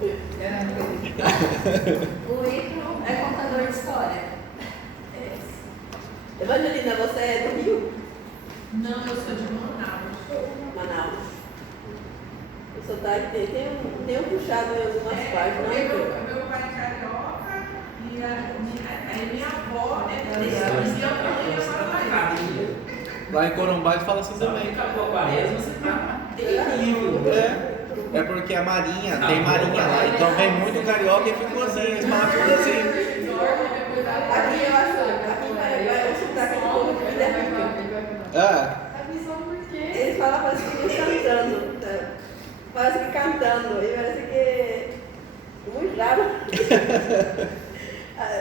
O Y é contador de história. Evangelina, você é do Rio? Não, eu sou de Manaus. Manaus. O sotaque tem um puxado em algumas partes, não é? Meu pai é carioca e aí minha avó é mineira. E minha mãe é paraense. Lá em Corumbá eles falam assim também. Acabou a quaresma, você tá terrível. É porque a Marinha, tem Marinha lá, então vem muito carioca e ficou assim, eles falam tudo assim. Aqui eu acho, aqui em Paraguai, o sotaque do povo de Vida Rica. Ah, Eles falam, parece que eles cantando, tá? Parece que cantando, e parece que muito raro.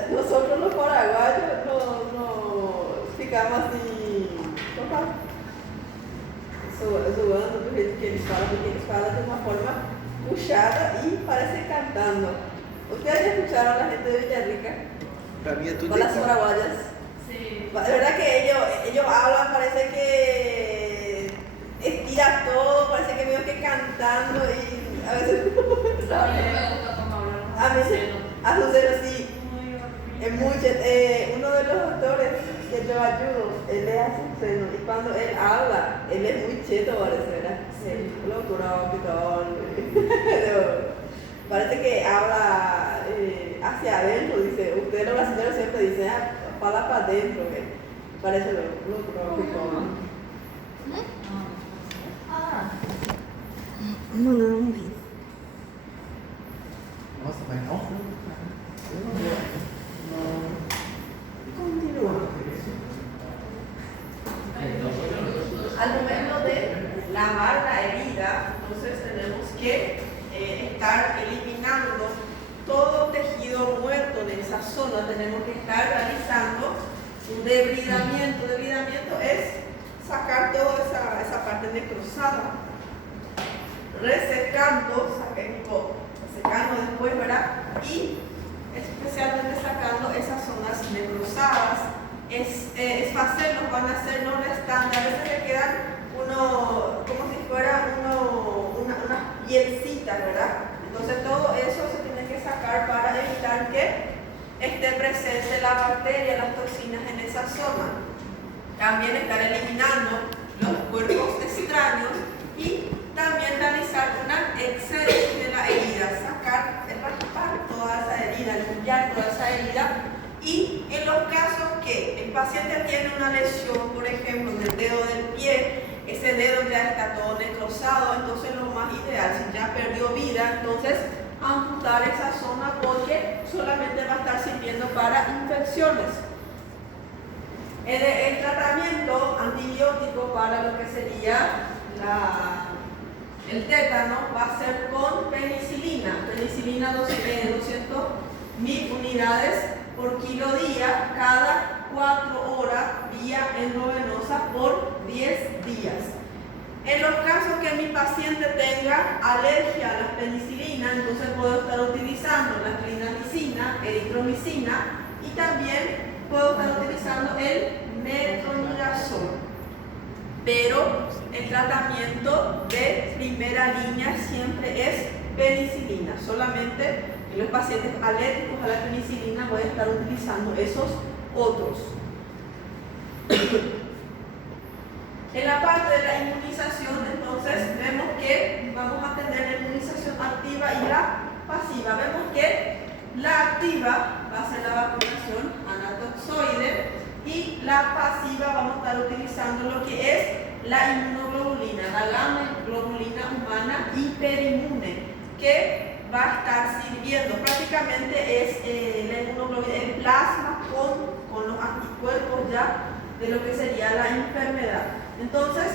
Nosotros los paraguayos no ficamos assim, zoando do jeito que eles falam, porque eles falam de uma forma puxada e parece cantando. ¿Ustedes ya escucharon a la gente de Villarrica? pra mim é tudo Con las igual. paraguayas. Sí. De verdad que ellos hablan, parece que estiran todo, parece que veo que cantando y a veces A mí no me gusta cómo hablan. a mí a Lucero sí, es mucho, uno de los doctores que yo ayudo, él es Azuceno y cuando él habla, él es muy cheto, parece, ¿verdad? Sí. Locura, pero parece que habla hacia adentro, dice, ustedes los brasileños siempre dicen, habla para adentro, parece locura, não vi. Nossa, mas não. Continúa. Al momento de lavar la herida, entonces tenemos que estar eliminando todo tejido muerto en esa zona. Tenemos que estar realizando un debridamiento. Debridamiento es sacar toda esa parte necrosada, resecando, secando después, ¿verdad? Y especialmente sacando esas zonas necrosadas. Esfacerlos van a ser no restantes, a veces le quedan como si fuera unas pielcitas, ¿verdad? Entonces todo eso se tiene que sacar para evitar que esté presente la bacteria, las toxinas en esa zona. También estar eliminando los cuerpos extraños y también realizar una exéresis de la herida, sacar, raspar toda esa herida, limpiar toda esa herida. Y en los casos que el paciente tiene una lesión, por ejemplo, del dedo del pie, ese dedo ya está todo necrosado, entonces lo más ideal, si ya perdió vida, entonces amputar esa zona porque solamente va a estar sirviendo para infecciones. El tratamiento antibiótico para lo que sería el tétano va a ser con penicilina 200.000 unidades por kilo día, cada 4 horas, vía endovenosa por 10 días. En los casos que mi paciente tenga alergia a la penicilina, entonces puedo estar utilizando la clindamicina, eritromicina y también puedo estar utilizando el metronidazol. Pero el tratamiento de primera línea siempre es penicilina. Solamente en los pacientes alérgicos a la penicilina voy a estar utilizando esos otros. En la parte de la inmunización, entonces, vemos que vamos a tener la inmunización activa y la pasiva. Vemos que la activa va a ser la vacunación anatoxoide y la pasiva vamos a estar utilizando lo que es la inmunoglobulina, la gamma globulina humana hiperinmune, que va a estar sirviendo. Prácticamente es la inmunoglobulina, el plasma con los anticuerpos ya de lo que sería la enfermedad. Entonces,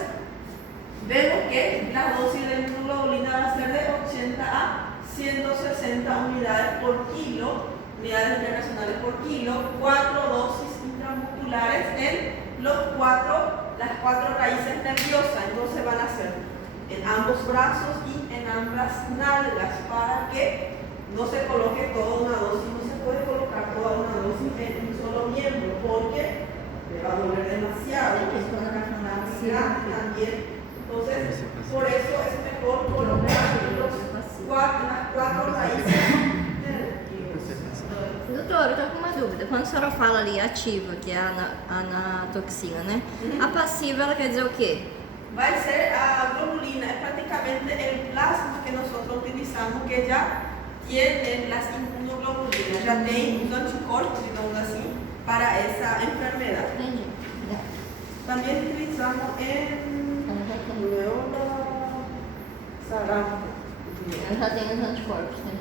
vemos que la dosis de inmunoglobulina va a ser de 80 a 160 unidades por kilo, unidades internacionales por kilo, 4 dosis intramusculares en las 4 raíces nerviosas. Entonces van a ser en ambos brazos y en ambas nalgas para que no se coloque toda una dosis, no se puede colocar toda una dosis en un solo miembro porque le va a doler demasiado, es una cantidad grande también. Entonces, por eso es mejor colocar los las 4 raíces. Doutora, eu tô com uma dúvida. Quando a senhora fala ali ativa, que é a anatoxina, né? A passiva, ela quer dizer o quê? Va a ser a globulina, es prácticamente el plasma que nosotros utilizamos que ya tiene las inmunoglobulinas, ya tiene los anticuerpos, digamos así, para esa enfermedad. Entendi. También utilizamos en rubeola, sarampo. Ela já tem os anticorpos, né?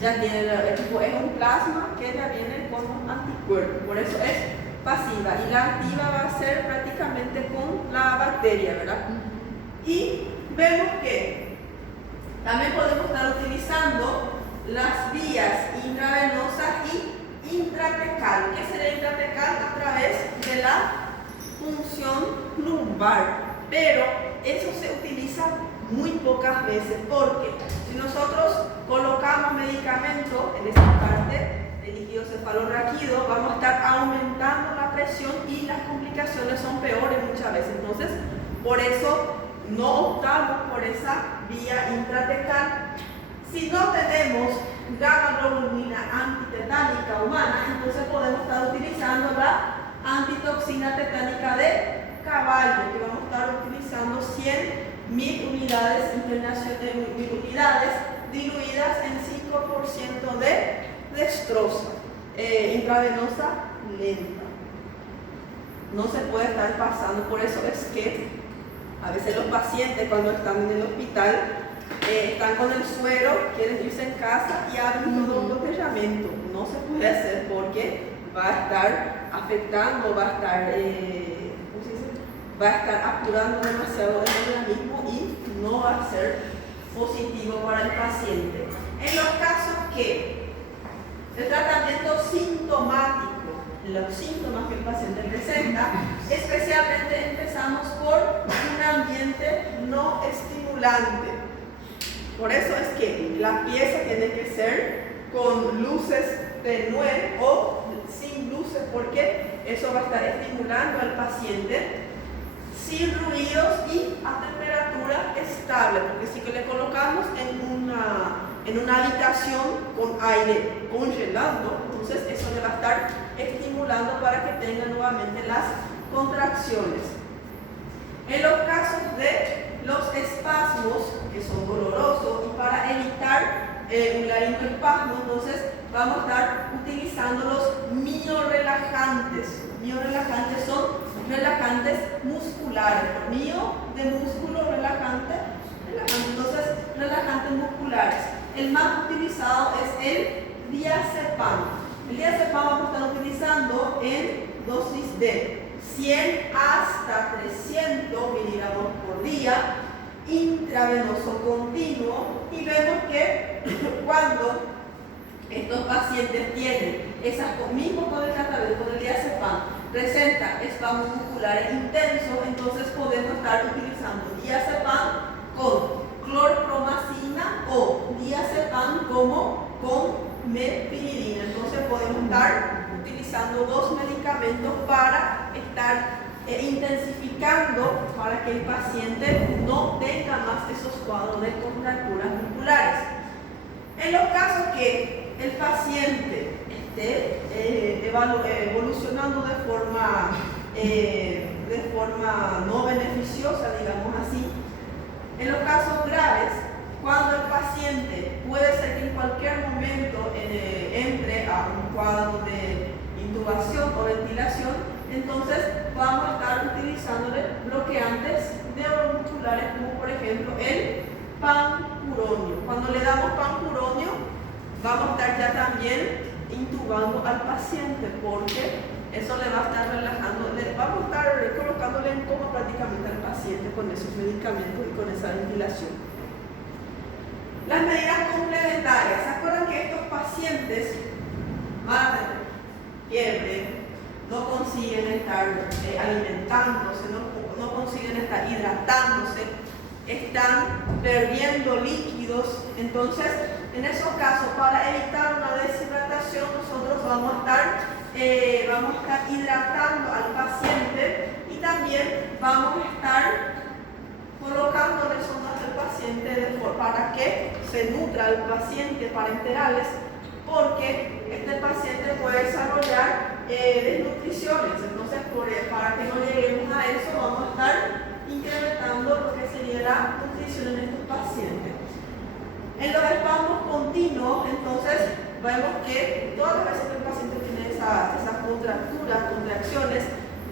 Ya tiene, es un plasma que ya viene con los anticuerpos, por eso es pasiva. Y la activa va a ser prácticamente con la bacteria, ¿verdad? Y vemos que también podemos estar utilizando las vías intravenosas y intratecal. ¿Qué será intratecal? A través de la punción lumbar. Pero eso se utiliza muy pocas veces porque si nosotros colocamos medicamento en esta parte del líquido cefalorraquídeo, vamos a estar aumentando la presión y las complicaciones son peores muchas veces. Entonces, por eso no optamos por esa vía intratecal. Si no tenemos gamma-globulina antitetánica humana, entonces podemos estar utilizando la antitoxina tetánica de caballo, que vamos a estar utilizando 100.000 unidades diluidas en 5% de destroza intravenosa lenta. No se puede estar pasando, por eso es que a veces los pacientes cuando están en el hospital están con el suero, quieren irse en casa y abren todo un botellamiento. No se puede hacer porque va a estar afectando, va a estar, va a estar apurando demasiado el organismo y no va a ser positivo para el paciente. En los casos que el tratamiento sintomático, los síntomas que el paciente presenta, especialmente empezamos por un ambiente no estimulante. Por eso es que la pieza tiene que ser con luces tenue o sin luces, porque eso va a estar estimulando al paciente, sin ruidos y a temperatura estable, porque si que le colocamos en una habitación con aire congelando, entonces eso le va a estar estimulando para que tenga nuevamente las contracciones. En los casos de los espasmos, que son dolorosos, y para evitar un laringoespasmo, entonces vamos a estar utilizando los miorelajantes. Miorelajantes son relajantes musculares. Mio de músculo, relajante, entonces relajantes musculares. El más utilizado es el diazepam. El diazepam vamos a estar utilizando en dosis de 100 hasta 300 miligramos por día, intravenoso continuo, y vemos que cuando estos pacientes tienen esas mismo con el tratamiento con el diazepam, presenta espasmos musculares intensos, entonces podemos estar utilizando diazepam con clorpromacina o diazepam como con mepiridina. Entonces podemos estar utilizando dos medicamentos para estar intensificando para que el paciente no tenga más esos cuadros de contracturas musculares. En los casos que el paciente esté evolucionando de forma no beneficiosa, digamos así, en los casos graves, cuando el paciente puede ser que en cualquier momento entre a un cuadro de intubación o ventilación, entonces vamos a estar utilizándole bloqueantes neuromusculares como por ejemplo el pancuronio. Cuando le damos pancuronio, vamos a estar ya también intubando al paciente porque eso le va a estar relajando, vamos a estar colocándole en coma prácticamente al paciente con esos medicamentos y con esa ventilación. Las medidas complementarias. ¿Se acuerdan que estos pacientes van a tener fiebre, no consiguen estar alimentándose, no consiguen estar hidratándose, están perdiendo líquidos? Entonces, en esos casos, para evitar una deshidratación, nosotros vamos a estar hidratando al paciente y también vamos a estar colocándole sondas del paciente para que se nutra el paciente parenterales, porque este paciente puede desarrollar desnutriciones. Entonces, para que no lleguemos a eso, vamos a estar incrementando lo que sería la nutrición en estos pacientes. En los espasmos continuos, entonces, vemos que todas las veces que el paciente tiene esas contracciones,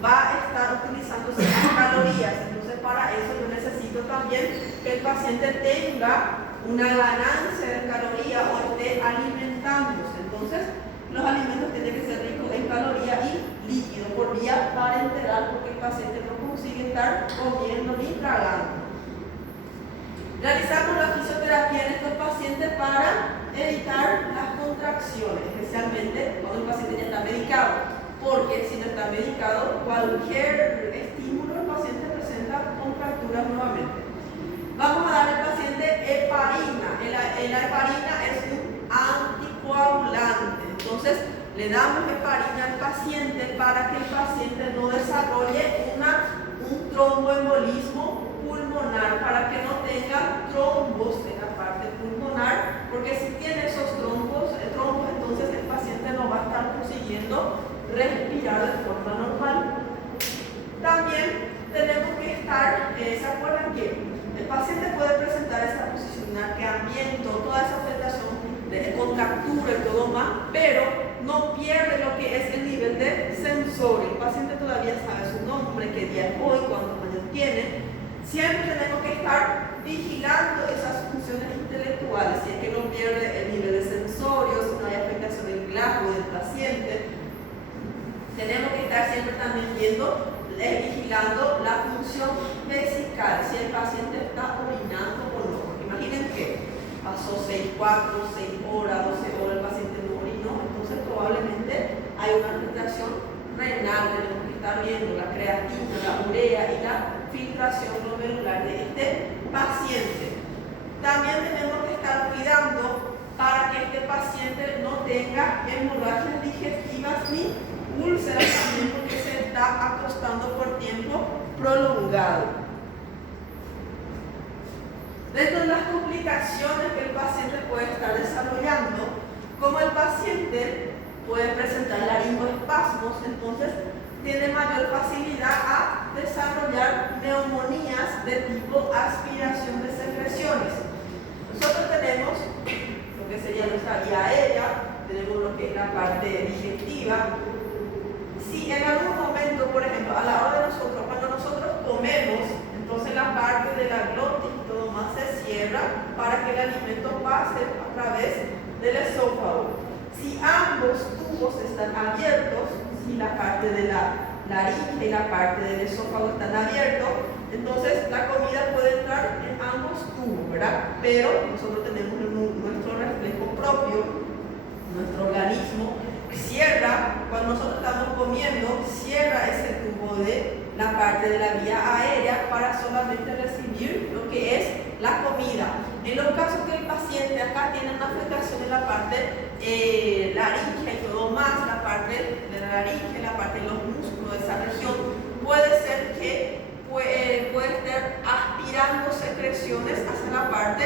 va a estar utilizándose las calorías. Entonces, para eso yo necesito también que el paciente tenga una ganancia de calorías o esté alimentándose. Entonces, los alimentos tienen que ser ricos en calorías y líquido por vía parenteral, porque el paciente no consigue estar comiendo ni tragando. Realizamos la fisioterapia en estos pacientes para evitar las contracciones, especialmente cuando el paciente ya está medicado, porque si no está medicado, cualquier estímulo el paciente presenta contracturas nuevamente. Vamos a dar al paciente heparina. La heparina es un anticoagulante. Entonces, le damos heparina al paciente para que el paciente no desarrolle un tromboembolismo pulmonar, para que no tenga trombos en la parte pulmonar, porque si tiene esos trombos, entonces el paciente no va a estar consiguiendo respirar de forma normal. También tenemos que estar, ¿se acuerdan que el paciente puede presentar esa posición de arqueamiento, toda esa afectación de contractura y todo más, pero no pierde lo que es el nivel de sensorio? El paciente todavía sabe su nombre, qué día es hoy, cuántos años tiene. Siempre tenemos que estar vigilando esas funciones intelectuales, si es que no pierde el nivel de sensorio, si no hay afectación del glabo del paciente. Tenemos que estar siempre también vigilando la función vesical, si el paciente está orinando o no. Porque imaginen que pasó 6 horas, 12 horas, el paciente no orinó, entonces probablemente hay una afectación renal. Tenemos que estar viendo la creatina, la urea y la filtración glomerular de este paciente. También tenemos que estar cuidando para que este paciente no tenga hemorragias digestivas ni úlceras, también porque se está acostando por tiempo prolongado. Dentro de las complicaciones que el paciente puede estar desarrollando, como el paciente puede presentar laringoespasmos, entonces tiene mayor facilidad a desarrollar neumonías de tipo aspiración de secreciones. Nosotros tenemos lo que sería nuestra vía aérea, tenemos lo que es la parte digestiva. Si en algún momento, por ejemplo, a la hora de cuando nosotros comemos, entonces la parte de la glotis y todo más se cierra para que el alimento pase a través del esófago. Si ambos tubos están abiertos, si la parte de la laringe y la parte del esófago están abiertos, entonces la comida puede entrar en ambos tubos, ¿verdad? Pero nosotros tenemos nuestro reflejo propio, nuestro organismo cierra, cuando nosotros estamos comiendo, cierra ese tubo de la parte de la vía aérea para solamente recibir lo que es la comida. En los casos que el paciente acá tiene una afectación en la parte laringe y todo más, la parte de la laringe, la parte de los músculos de esa región, puede ser que puede estar aspirando secreciones hacia la parte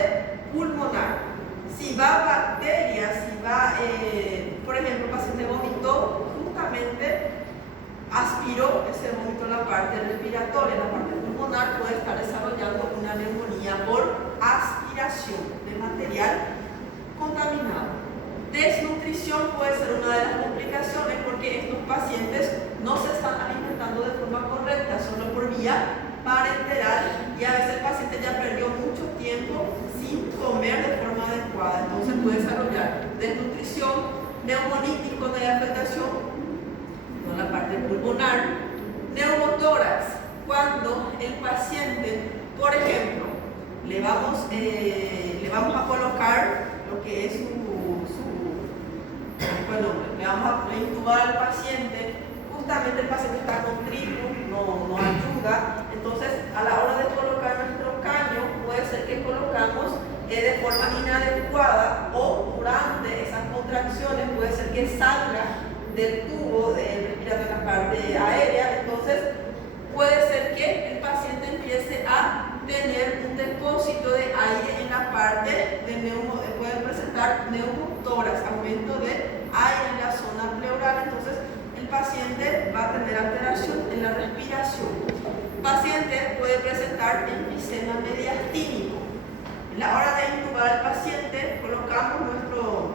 pulmonar. Si va bacterias, si va, por ejemplo, el paciente vomitó, justamente aspiró ese vómito en la parte respiratoria, en la parte pulmonar, puede estar desarrollando una neumonía por aspiración de material contaminado. Desnutrición puede ser una de las complicaciones porque estos pacientes no se están alimentando de forma correcta, solo por vía parenteral, y a veces el paciente ya perdió mucho tiempo sin comer de forma adecuada. Entonces puede desarrollar desnutrición, neumonitis cuando hay afectación con la parte pulmonar, neumotórax cuando el paciente, por ejemplo, le vamos a colocar lo que es le vamos a intubar al paciente, justamente el paciente está con trigo, no ayuda, entonces a la hora de colocar nuestro caño puede ser que colocamos de forma inadecuada, o durante esas contracciones puede ser que salga del tubo de respiratorio de la parte aérea, entonces puede ser que el paciente empiece a tener un depósito de aire en la parte de pueden presentar neumotórax, aumento de aire en la zona pleural. Entonces el paciente va a tener alteración en la respiración. El paciente puede presentar enfisema mediastínico. En la hora de intubar al paciente colocamos nuestro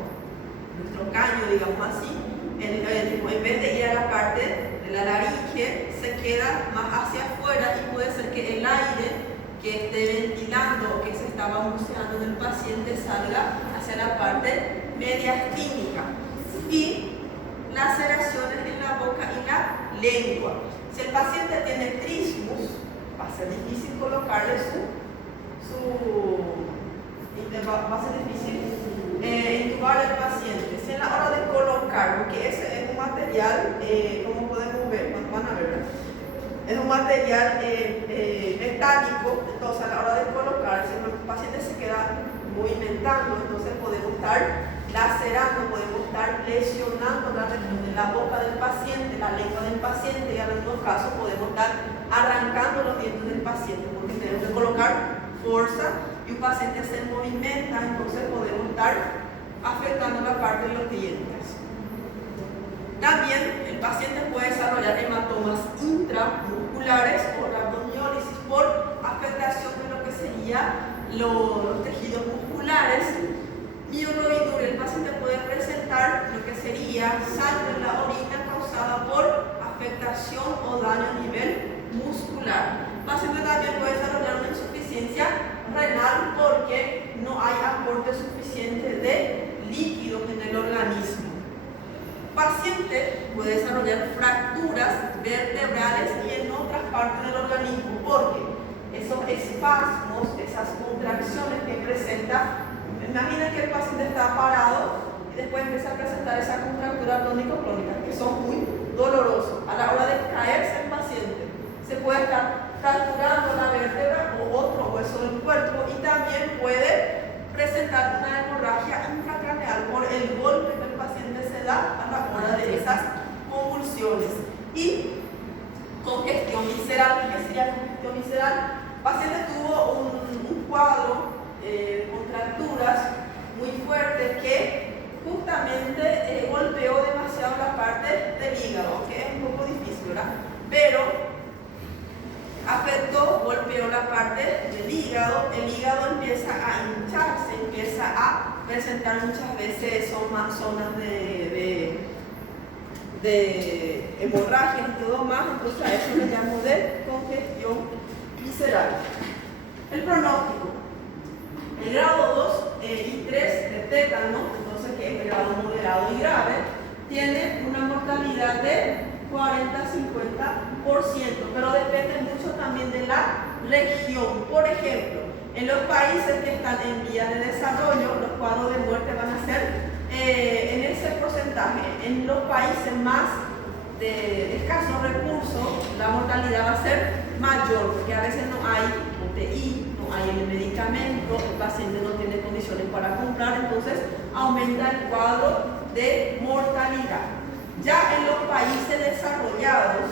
caño, digamos así, en vez de ir a la parte de la laringe, se queda más hacia afuera y puede ser que el aire que esté ventilando o que se está balbuceando en el paciente salga hacia la parte mediastínica. Y laceraciones en la boca y la lengua. Si el paciente tiene trismus, va a ser difícil colocarle va a ser difícil intubar al paciente. Si en la hora de colocar, porque ese es un material, como podemos ver, van a ver, ¿verdad? Es un material metálico, entonces a la hora de colocar, si el paciente se queda movimentando, entonces podemos estar lacerando, podemos estar lesionando la región de la boca del paciente, la lengua del paciente, y en algunos casos podemos estar arrancando los dientes del paciente, porque tenemos que colocar fuerza y un paciente se movimenta, entonces podemos estar afectando la parte de los dientes. También el paciente puede desarrollar hematomas intramusculares o rhabdomiólisis por afectación de lo que serían los tejidos musculares. Miomorriduria, el paciente puede presentar lo que sería sangre en la orina causada por afectación o daño a nivel muscular. El paciente también puede desarrollar una insuficiencia renal porque no hay aporte suficiente de líquidos en el organismo. El paciente puede desarrollar fracturas vertebrales y en otras partes del organismo porque esos espasmos, esas contracciones que presenta, imaginen que el paciente está parado y después empieza a presentar esa contractura tónico-clónica que son muy dolorosos. A la hora de caerse el paciente se puede estar fracturando la vértebra o otro hueso del cuerpo y también puede presentar una hemorragia intracraneal por el golpe que el paciente se da a la hora de esas convulsiones. Y congestión visceral. ¿Qué sería congestión visceral? El paciente tuvo un cuadro de contracturas muy fuerte que justamente golpeó demasiado la parte del hígado, que es un poco difícil, ¿verdad? Pero afectó, golpeó la parte del hígado, el hígado empieza a hincharse, empieza a presentar muchas veces zonas de hemorragia y todo más, entonces a eso le llamo de congestión visceral. El pronóstico. El grado 2 y 3 de tétano, entonces que es el grado moderado y grave, tiene una mortalidad de 40-50%, pero depende mucho también de la región. Por ejemplo, en los países que están en vías de desarrollo, los cuadros de muerte van a ser en ese porcentaje. En los países más de escasos recursos, la mortalidad va a ser mayor, porque a veces no hay OTI, no hay el medicamento, el paciente no tiene condiciones para comprar, entonces aumenta el cuadro de mortalidad. Ya en los países desarrollados,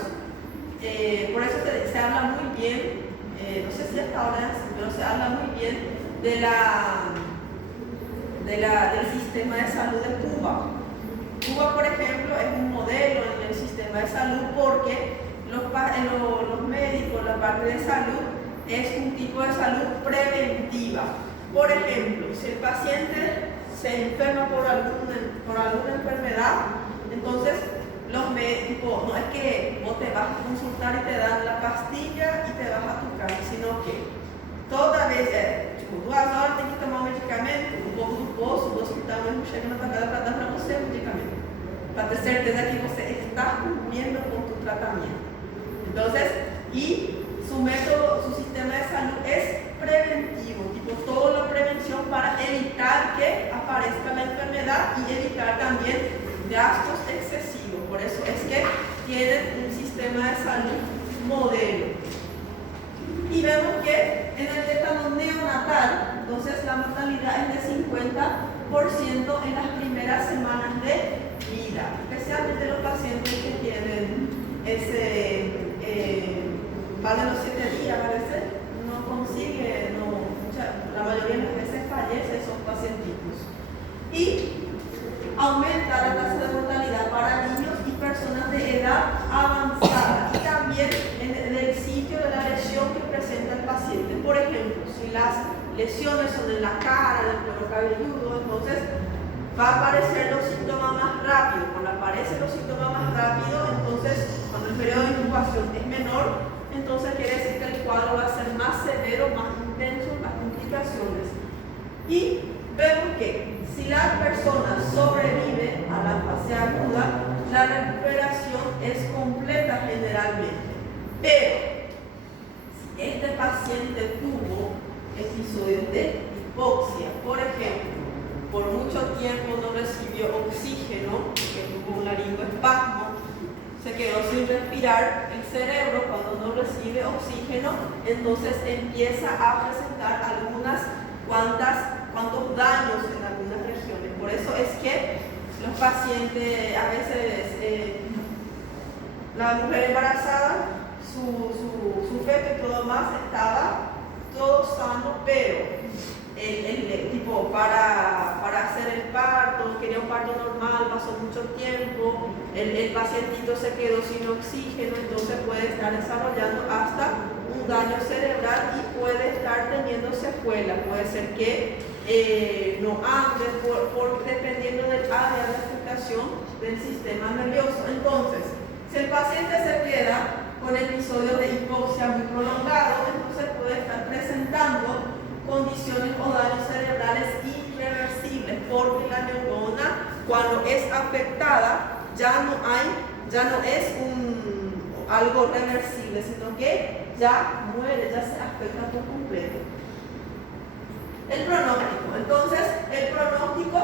por eso se habla muy bien, no sé si hasta ahora es así, pero se habla muy bien del sistema de salud de Cuba. Cuba, por ejemplo, es un modelo en el sistema de salud porque los médicos, la parte de salud, es un tipo de salud preventiva. Por ejemplo, si el paciente se enferma por alguna enfermedad, entonces los médicos, no es que vos te vas a consultar y te dan la pastilla y te vas a tu casa, sino que toda vez, tipo, 2 horas tem que tomar um medicamento, o povo do posto, do hospital mesmo chega na tua casa para dar para você o medicamento, para ter certeza que você está cumpliendo con tu tratamiento. Entonces, y su método, su sistema de salud es preventivo, tipo todo la prevención para evitar que aparezca la enfermedad y evitar también gastos excesivos. Por eso es que tienen un sistema de salud modelo. Y vemos que en el tétano neonatal, entonces la mortalidad es de 50% en las primeras semanas de vida, especialmente los pacientes que tienen ese, van a los 7 días a veces, no consigue, la mayoría de las veces fallece esos pacientitos. Y aumenta la tasa de mortalidad para niños y personas de edad avanzada y también en el sitio de la lesión que presenta el paciente. Por ejemplo, si las lesiones son en la cara, del cuero cabelludo, entonces va a aparecer los síntomas más rápido. Cuando aparecen los síntomas más rápido, entonces cuando el periodo de incubación es menor, entonces quiere decir que el cuadro va a ser más severo, más intenso, las complicaciones. Y vemos que si la persona sobrevive a la fase aguda, la recuperación es completa generalmente. Pero si este paciente tuvo episodios de hipoxia, por ejemplo, por mucho tiempo no recibió oxígeno, porque tuvo un laringoespasmo, se quedó sin respirar, el cerebro cuando no recibe oxígeno, entonces empieza a presentar cuantos daños en algunas regiones. Por eso es que los pacientes, a veces la mujer embarazada, su feto y todo más estaba todo sano, pero tipo para hacer el parto, quería un parto normal, pasó mucho tiempo, el pacientito se quedó sin oxígeno, entonces puede estar desarrollando hasta un daño cerebral y puede estar teniendo secuelas. Puede ser que no ande dependiendo del área de afectación del sistema nervioso. Entonces, si el paciente se queda con episodios de hipoxia muy prolongados, entonces puede estar presentando condiciones o daños cerebrales irreversibles, porque la neurona, cuando es afectada, ya no es algo reversible, sino que ya muere, ya se afecta por completo. El pronóstico. Entonces, el pronóstico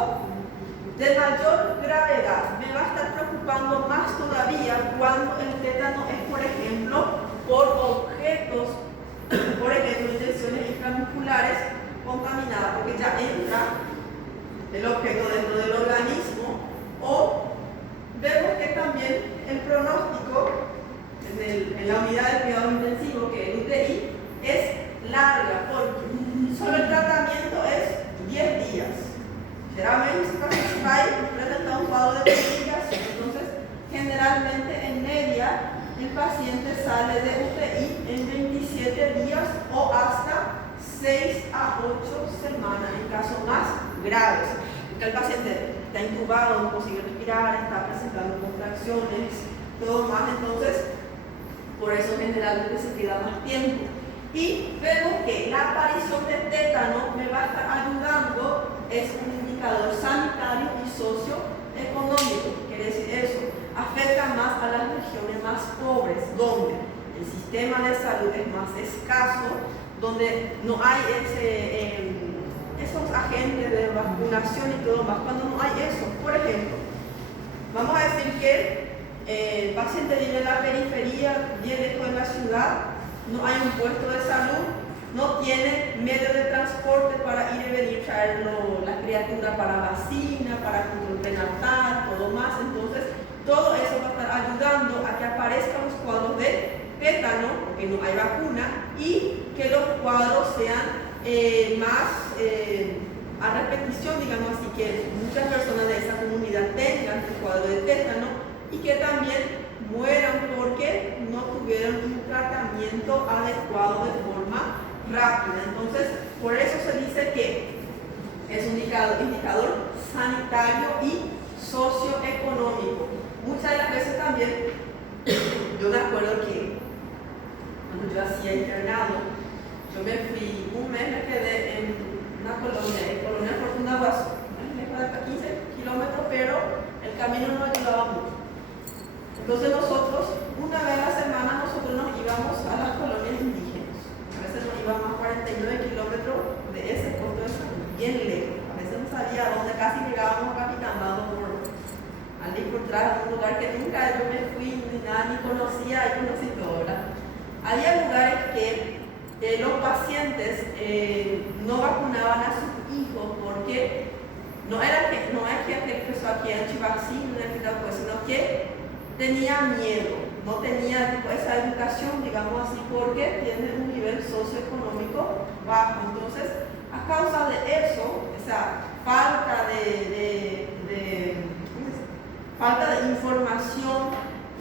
de mayor gravedad me va a estar preocupando más todavía cuando el tétano es, por ejemplo, por objetos, por ejemplo, inyecciones intramusculares contaminadas, porque ya entra el objeto dentro del organismo. O vemos que también el pronóstico en la unidad de cuidado intensivo, que es el UTI, es larga, porque solo el tratamiento es 10 días. Generalmente si presenta un cuadro de complicación, entonces generalmente en media el paciente sale de UTI en 27 días o hasta 6 a 8 semanas en casos más graves. El paciente está intubado, no consigue respirar, está presentando contracciones, todo más, entonces por eso generalmente se queda más tiempo. Y vemos que la aparición de tétano me va a estar ayudando, es un indicador sanitario y socioeconómico. Quiere decir eso, afecta más a las regiones más pobres, donde el sistema de salud es más escaso, donde no hay esos agentes de vacunación y todo más. Cuando no hay eso, por ejemplo, vamos a decir que el paciente vive en la periferia, bien lejos de la ciudad, no hay un puesto de salud, no tiene medio de transporte para ir y venir, traer la criatura para vacina, para control prenatal, todo más. Entonces, todo eso va a estar ayudando a que aparezcan los cuadros de tétano, porque no hay vacuna, y que los cuadros sean más a repetición, digamos así, que muchas personas de esa comunidad tengan el cuadro de tétano y que también mueran porque no tuvieron un tratamiento adecuado de forma rápida. Entonces, por eso se dice que es un indicador sanitario y socioeconómico. Muchas de las veces también, yo me acuerdo que cuando yo hacía internado, yo me fui un mes, me quedé en una colonia Fortuna Guasú, lejos de 15 kilómetros, pero el camino no ayudaba mucho. Entonces nosotros, una vez a la semana, nosotros nos íbamos a las colonias indígenas. A veces nos íbamos a 49 kilómetros de ese puesto de salud, bien lejos. A veces no sabía dónde, casi llegábamos a Capitán por un lugar que nunca yo me fui ni nada, ni conocía, y conocí todo, ¿verdad? Había lugares que los pacientes no vacunaban a sus hijos porque no es que empezó aquí en Chivaxí, sino que tenía miedo, no tenía tipo, esa educación, digamos así, porque tiene un nivel socioeconómico bajo. Entonces, a causa de eso, esa falta falta de información,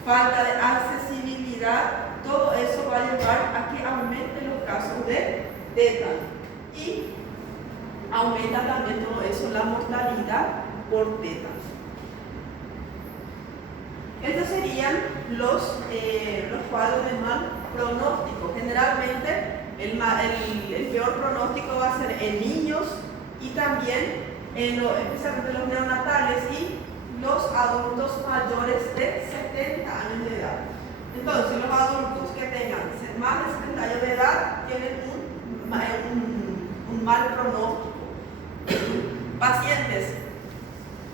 falta de accesibilidad, todo eso va a llevar a que aumenten los casos de tétano. Y aumenta también todo eso la mortalidad por tétano. Estos serían los cuadros de mal pronóstico. Generalmente el peor pronóstico va a ser en niños y también especialmente los neonatales y los adultos mayores de 70 años de edad. Entonces, los adultos que tengan más de 70 años de edad tienen un mal pronóstico. Pacientes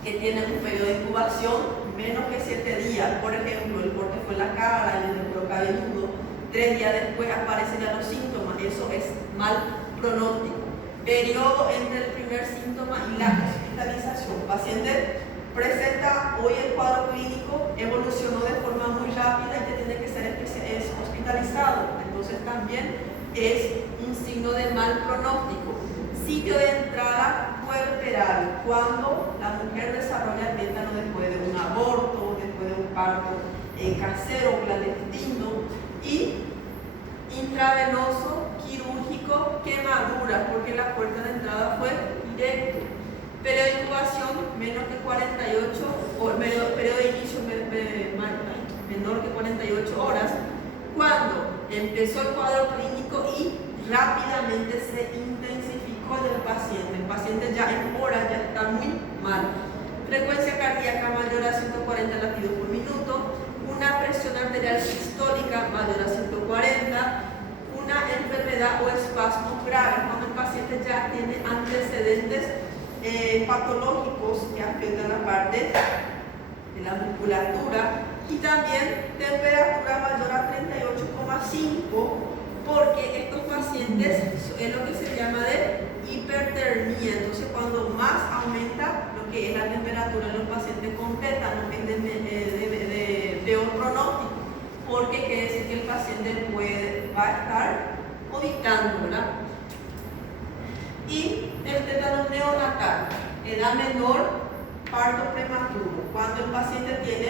que tienen un periodo de incubación menos que 7 días, por ejemplo, el corte fue en la cara, el cuero cabelludo, 3 días después aparecen ya los síntomas, eso es mal pronóstico. Periodo entre el primer síntoma y la hospitalización. Paciente presenta hoy el cuadro clínico, evolucionó de forma muy rápida y que tiene que ser hospitalizado. Entonces también es un signo de mal pronóstico. Sitio de entrada puerperal, cuando la mujer desarrolla tétano después de un aborto, después de un parto casero, clandestino, y intravenoso, quirúrgico, quemadura, porque la puerta de entrada fue directo. Periodo de incubación menos que 48, periodo de inicio menor que 48 horas, cuando empezó el cuadro clínico y rápidamente se intensificó en el paciente. El paciente ya en horas ya está muy mal. Frecuencia cardíaca mayor a 140 latidos por minuto, una presión arterial sistólica mayor a 140, una enfermedad o espasmos graves, cuando el paciente ya tiene antecedentes patológicos que afectan la parte de la musculatura, y también temperatura mayor a 38,5, porque estos pacientes es lo que se llama de hipertermia. Entonces, cuando más aumenta lo que es la temperatura en los pacientes con tétano, es de peor pronóstico, porque quiere decir que el paciente va a estar vomitando, ¿verdad? Y el tétano neonatal, edad menor, parto prematuro, cuando el paciente tiene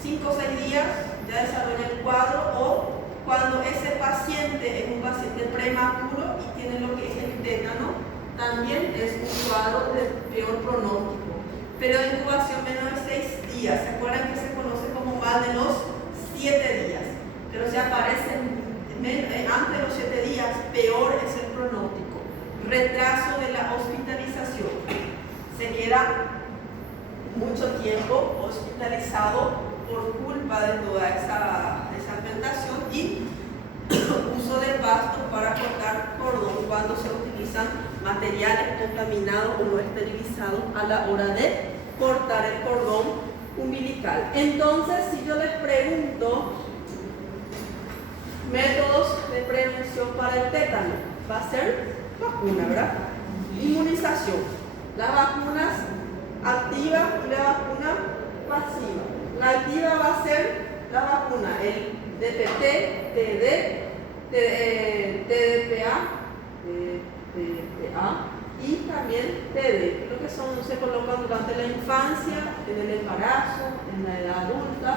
5 o 6 días, ya desarrolla el cuadro, o cuando ese paciente es un paciente prematuro y tiene lo que es el tétano, también es un cuadro de peor pronóstico. Pero de incubación menos de 6 días, ¿se acuerdan que se conoce como más de los 7 días? Pero si aparece antes de los 7 días, peor es el pronóstico. Retraso de la hospitalización, se queda mucho tiempo hospitalizado por culpa de toda esa afectación, y uso de pasto para cortar cordón cuando se utilizan materiales contaminados o no esterilizados a la hora de cortar el cordón umbilical. Entonces, si yo les pregunto métodos de prevención para el tétano, va a ser vacuna, ¿verdad? Inmunización, las vacunas activa y la vacuna pasiva. La activa va a ser la vacuna, el DPT, TDPA y también TD, lo que se colocan durante la infancia, en el embarazo, en la edad adulta.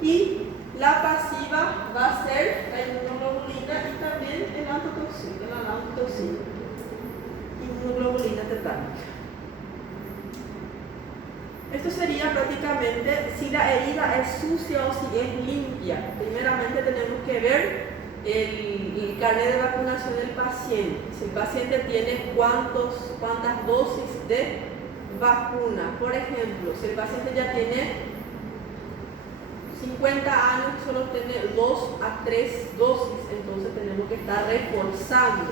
Y la pasiva va a ser la inmunoglobulina y también el antotoxina, la antotoxina, inmunoglobulina tetánica. Esto sería prácticamente si la herida es sucia o si es limpia. Primeramente tenemos que ver el carnet de vacunación del paciente. Si el paciente tiene cuántas dosis de vacuna. Por ejemplo, si el paciente ya tiene 50 años, solo tiene 2 a 3 dosis, entonces tenemos que estar reforzando.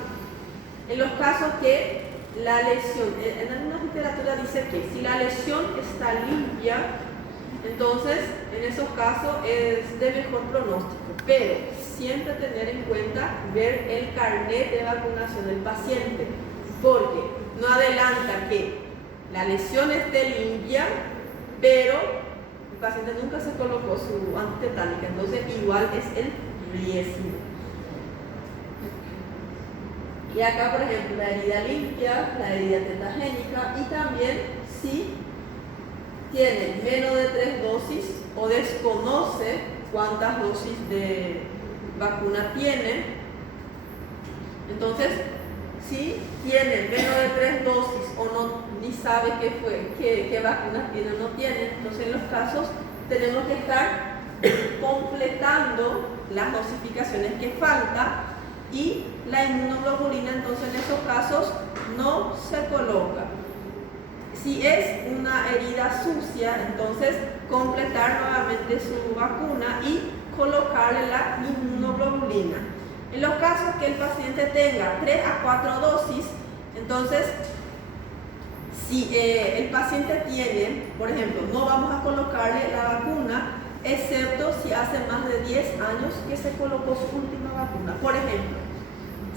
En los casos que la lesión, en algunas literaturas dice que si la lesión está limpia, entonces en esos casos es de mejor pronóstico, pero siempre tener en cuenta ver el carnet de vacunación del paciente, porque no adelanta que la lesión esté limpia, pero paciente nunca se colocó su antitetánica, entonces igual es el riesgo. Y acá, por ejemplo, la herida limpia, la herida tetagénica, y también si tiene menos de 3 dosis o desconoce cuántas dosis de vacuna tiene. Entonces, si tiene menos de 3 dosis o no, ni sabe qué vacunas tiene o no tiene, entonces en los casos tenemos que estar completando las dosificaciones que falta, y la inmunoglobulina entonces en esos casos no se coloca. Si es una herida sucia, entonces completar nuevamente su vacuna y colocarle la inmunoglobulina. En los casos que el paciente tenga 3 a 4 dosis, entonces si el paciente tiene, por ejemplo, no vamos a colocarle la vacuna, excepto si hace más de 10 años que se colocó su última vacuna. Por ejemplo,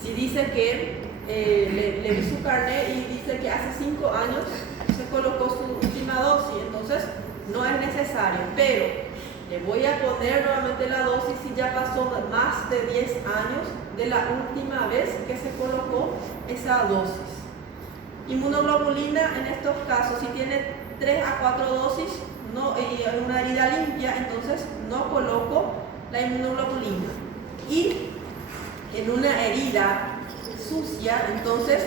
si dice que le vi su carnet y dice que hace 5 años se colocó su última dosis, entonces no es necesario, pero le voy a poner nuevamente la dosis si ya pasó más de 10 años de la última vez que se colocó esa dosis. Inmunoglobulina en estos casos, si tiene 3 a 4 dosis y una herida limpia, entonces no coloco la inmunoglobulina. Y en una herida sucia, entonces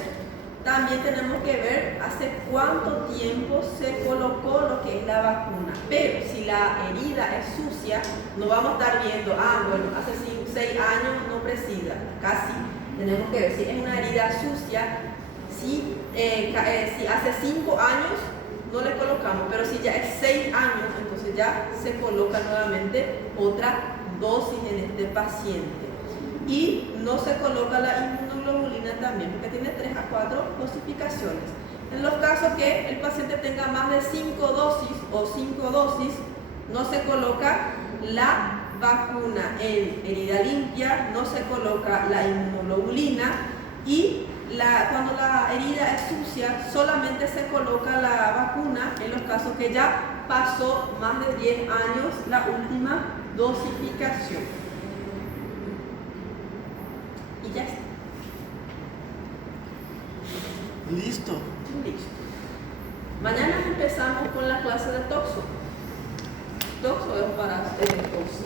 también tenemos que ver hace cuánto tiempo se colocó lo que es la vacuna. Pero si la herida es sucia, no vamos a estar viendo, bueno, hace 6 años no presida, casi. Tenemos que ver si es una herida sucia, si hace 5 años no le colocamos, pero si ya es 6 años, entonces ya se coloca nuevamente otra dosis en este paciente. Y no se coloca la inmunoglobulina también, porque tiene 3 a 4 dosificaciones. En los casos que el paciente tenga más de 5 dosis o 5 dosis, no se coloca la vacuna. En herida limpia no se coloca la inmunoglobulina, y cuando la herida es sucia solamente se coloca la vacuna en los casos que ya pasó más de 10 años la última dosificación. Y ya está. Listo. Listo. Mañana empezamos con la clase de toxo. Toxo es para toxo.